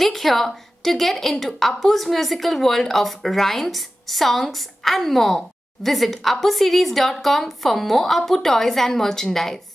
Click here to get into Appu's musical world of rhymes, songs and more. Visit appuseries.com for more Appu toys and merchandise.